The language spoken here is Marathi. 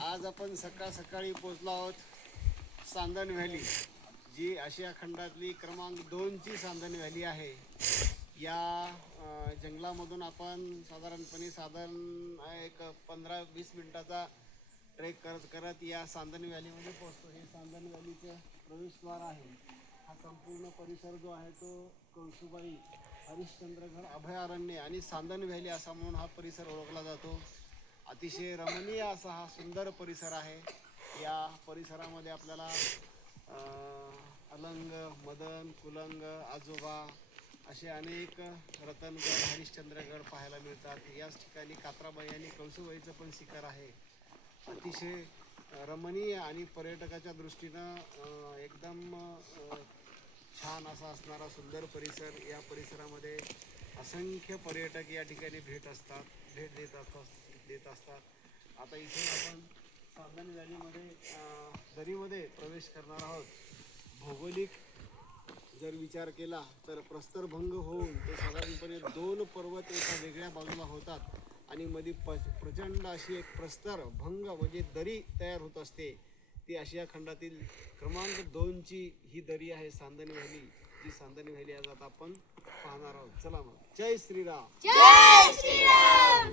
आज आपण सकाळ सकाळी पोहोचलो आहोत सांदन व्हॅली, जी आशिया खंडातली क्रमांक 2ची सांदन व्हॅली आहे. या जंगलामधून आपण साधारण एक 15-20 मिनिटाचा ट्रेक करत या सांदन व्हॅलीमध्ये पोहोचतो. हे सांदन व्हॅलीचं प्रवेशद्वार आहे. हा संपूर्ण परिसर जो आहे तो कळसुबाई, हरिश्चंद्रगड अभयारण्य आणि सांदन व्हॅली असा म्हणून हा परिसर ओळखला जातो. अतिशय रमणीय असा हा सुंदर परिसर आहे. या परिसरामध्ये आपल्याला अलंग, मदन, कुलंग, आजोबा असे अनेक रतनगड, हरिश्चंद्रगड पाहायला मिळतात. याच ठिकाणी कात्राबाई आणि कळसुबाईचं पण शिखर आहे. अतिशय रमणीय आणि पर्यटकाच्या दृष्टीनं एकदम छान असा असणारा सुंदर परिसर. या परिसरामध्ये असंख्य पर्यटक या ठिकाणी भेट देत असतात. आता इथून आपण सांदन व्हॅलीमध्ये दरीमध्ये प्रवेश करणार आहोत. भौगोलिक जर विचार केला तर प्रस्तरभंग होऊन ते साधारणपणे 2 पर्वत एका वेगळ्या बाजूला होतात आणि मध्ये प्रचंड अशी एक प्रस्तरभंग म्हणजे दरी तयार होत असते. ती आशिया खंडातील क्रमांक 2ची ही दरी आहे सांदन व्हॅली. जी सांदन व्हॅली आज आता आपण पाहणार आहोत. चला मग, जय श्रीराम. जय श्रीराम.